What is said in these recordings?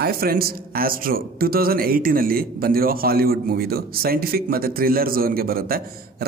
Hi friends, astro 2018 ಬಂದಿರೋ Hollywood ಮೂವಿದು scientific ಮತ್ತೆ thriller ಝೋನ್ಗೆ ಬರುತ್ತೆ.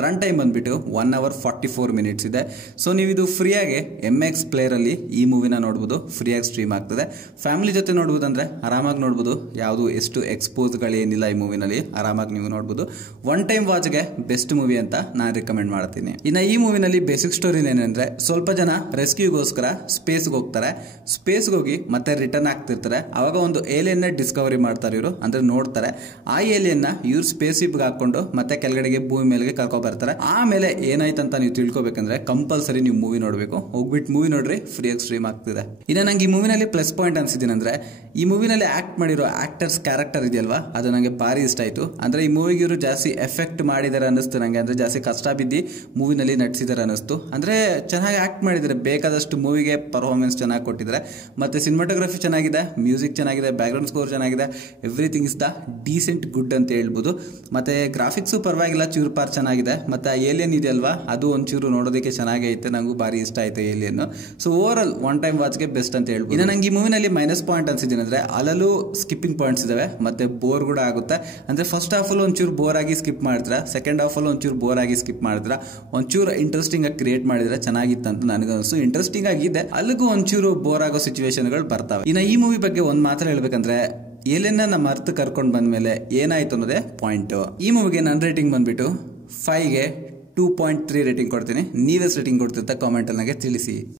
ರನ್ ಟೈಮ್ ಬಂದ್ಬಿಟ್ಟು 1 hour 44 minutes ಇದೆ. ಸೊ ನೀವು ಇದು ಫ್ರೀಯಾಗಿ MX ಪ್ಲೇಯರ್ ಅಲ್ಲಿ ಈ ಮೂವಿನ ನೋಡ್ಬೋದು. ಫ್ರೀಯಾಗಿ ಸ್ಟ್ರೀಮ್ ಆಗ್ತದೆ. ಫ್ಯಾಮಿಲಿ ಜೊತೆ ನೋಡ್ಬೋದಂದ್ರೆ ಆರಾಮಾಗಿ ನೋಡ್ಬೋದು. ಯಾವುದು ಎಷ್ಟು ಎಕ್ಸ್ಪೋಸ್ಗಳೇನಿಲ್ಲ ಈ ಮೂವಿನಲ್ಲಿ, ಆರಾಮಾಗಿ ನೀವು ನೋಡ್ಬೋದು. ಒನ್ ಟೈಮ್ ವಾಚ್ಗೆ ಬೆಸ್ಟ್ ಮೂವಿ ಅಂತ ನಾನು ರಿಕಮೆಂಡ್ ಮಾಡ್ತೀನಿ. ಇನ್ನು ಈ ಮೂವಿನಲ್ಲಿ ಬೇಸಿಕ್ ಸ್ಟೋರಿ ಏನಂದ್ರೆ, ಸ್ವಲ್ಪ ಜನ ರೆಸ್ಕ್ಯೂಗೋಸ್ಕರ ಸ್ಪೇಸ್ಗೆ ಹೋಗ್ತಾರೆ. ಸ್ಪೇಸ್ಗೆ ಹೋಗಿ ಮತ್ತೆ ರಿಟರ್ನ್ ಆಗ್ತಿರ್ತಾರೆ. ಅವಾಗ ಒಂದು ಏಲಿಯನ್ ಡಿಸ್ಕವರಿ ಮಾಡ್ತಾರೆ ಇವರು, ಅಂದ್ರೆ ನೋಡ್ತಾರೆ. ಆ ಏಲಿಯನ್ ನ ಇವ್ರು ಸ್ಪೇಸ್ ಶಿಪ್ ಹಾಕೊಂಡು ಮತ್ತೆ ಕೆಳಗಡೆಗೆ ಭೂಮಿ ಮೇಲೆ ಕರ್ಕೊ ಬರ್ತಾರೆ. ಆಮೇಲೆ ಏನಾಯ್ತಂತ ನೀವು ತಿಳ್ಕೊಬೇಕಂದ್ರೆ ಕಂಪಲ್ಸರಿ ನೀವು ಮೂವಿ ನೋಡ್ಬೇಕು. ಹೋಗ್ಬಿಟ್ಟು ಮೂವಿ ನೋಡ್ರಿ, ಫ್ರೀಯಾಗಿ ಸ್ಟ್ರೀಮ್ ಆಗ್ತಿದೆ. ಇನ್ನು ನಂಗೆ ಈ ಮೂವಿನಲ್ಲಿ ಪ್ಲಸ್ ಪಾಯಿಂಟ್ ಅನ್ಸಿದ್ದೀನಂದ್ರೆ, ಈ ಮೂವಿನಲ್ಲಿ ಆಕ್ಟ್ ಮಾಡಿರೋ ಆಕ್ಟರ್ಸ್ ಕ್ಯಾರೆಕ್ಟರ್ ಇದೆಯಲ್ವಾ, ಅದು ನಂಗೆ ಭಾರಿ ಇಷ್ಟ ಆಯ್ತು. ಅಂದ್ರೆ ಈ ಮೂವಿಗೆ ಇವರು ಜಾಸ್ತಿ ಎಫೆಕ್ಟ್ ಮಾಡಿದಾರೆ ಅನ್ನಿಸ್ತು ನಂಗೆ. ಅಂದ್ರೆ ಜಾಸ್ತಿ ಕಷ್ಟ ಬಿದ್ದು ಮೂವಿನಲ್ಲಿ ನಟಿಸಿದಾರೆ ಅನ್ನಿಸ್ತು. ಅಂದ್ರೆ ಚೆನ್ನಾಗಿ ಆಕ್ಟ್ ಮಾಡಿದ್ದಾರೆ, ಬೇಕಾದಷ್ಟು ಮೂವಿಗೆ ಪರ್ಫಾರ್ಮೆನ್ಸ್ ಚೆನ್ನಾಗಿ ಕೊಟ್ಟಿದ್ದಾರೆ. ಮತ್ತೆ ಸಿನಿಮಾಟೋಗ್ರಫಿ ಚೆನ್ನಾಗಿದೆ, ಮ್ಯೂಸಿಕ್ ಚೆನ್ನಾಗಿದೆ, ಬ್ಯಾಕ್ಗ್ರೌಂಡ್ ಸ್ಕೋರ್ ಚೆನ್ನಾಗಿದೆ. Everything is the decent good ಅಂತ ಹೇಳ್ಬೋದು. ಮತ್ತೆ ಗ್ರಾಫಿಕ್ಸು ಪರವಾಗಿಲ್ಲ, ಚೂರು ಪಾರ್ ಚೆನ್ನಾಗಿದೆ. ಮತ್ತೆ ಆ ಏಲಿಯನ್ ಇದೆಯಲ್ವಾ, ಅದು ಒಂಚೂರು ನೋಡೋದಕ್ಕೆ ಚೆನ್ನಾಗಿ ಐತೆ, ನಂಗೂ ಭಾರಿ ಇಷ್ಟ ಆಯ್ತು Alien. So over all one time ವಾಚ್ಗೆ ಬೆಸ್ಟ್ ಅಂತ ಹೇಳ್ಬೋದು. ಇನ್ನು ನಂಗೆ ಈ ಮೂವಿನಲ್ಲಿ ಮೈನಸ್ ಪಾಯಿಂಟ್ ಅನ್ಸಿದ್ದೀನಿ ಅಂದ್ರೆ, ಅಲ್ಲೂ ಸ್ಕಿಪ್ಪಿಂಗ್ ಪಾಯಿಂಟ್ಸ್ ಇದಾವೆ, ಮತ್ತೆ ಬೋರ್ ಕೂಡ ಆಗುತ್ತೆ. ಅಂದ್ರೆ ಫಸ್ಟ್ ಹಾಫ್ ಅಲ್ಲಿ ಒಂಚೂರು ಬೋರ್ ಆಗಿ ಸ್ಕಿಪ್ ಮಾಡಿದ್ರ, ಸೆಕೆಂಡ್ ಹಾಫ್ ಅಲ್ಲಿ ಒಂಚೂರು ಬೋರ್ ಆಗಿ ಸ್ಕಿಪ್ ಮಾಡಿದ್ರ, ಒಂಚೂರು ಇಂಟ್ರೆಸ್ಟಿಂಗ್ ಆಗಿ ಕ್ರಿಯೇಟ್ ಮಾಡಿದ್ರೆ ಚೆನ್ನಾಗಿತ್ತು ಅಂತ ನನಗನ್ಸು. ಇಂಟ್ರೆಸ್ಟಿಂಗ್ ಆಗಿದೆ, ಅಲ್ಲಿಗೂ ಒಂಚೂರು ಬೋರ್ ಆಗೋ ಸಿಚುವೇಶನ್ಗಳು ಬರ್ತವೆ. ಇನ್ನು ಈ ಮೂವಿ ಬಗ್ಗೆ ಒಂದು ಮಾತ್ರ ಹೇಳ್ಬೇಕಂದ್ರೆ, ಏಲಿಯನ್ನ ನಮ್ಮ ಅರ್ಥ ಕರ್ಕೊಂಡು ಬಂದ್ಮೇಲೆ ಏನಾಯ್ತು ಅನ್ನೋದೇ ಪಾಯಿಂಟ್. ಈ ಮೂವಿಗೆ ನನ್ನ ರೇಟಿಂಗ್ ಬಂದ್ಬಿಟ್ಟು 5ಗೆ 2.3 ರೇಟಿಂಗ್ ಕೊಡ್ತೀನಿ. ನೀವೇ ರೇಟಿಂಗ್ ಕೊಡ್ತಿರ್ತಾ ಕಾಮೆಂಟ್ ಅಲ್ಲಿ ನನಗೆ ತಿಳಿಸಿ.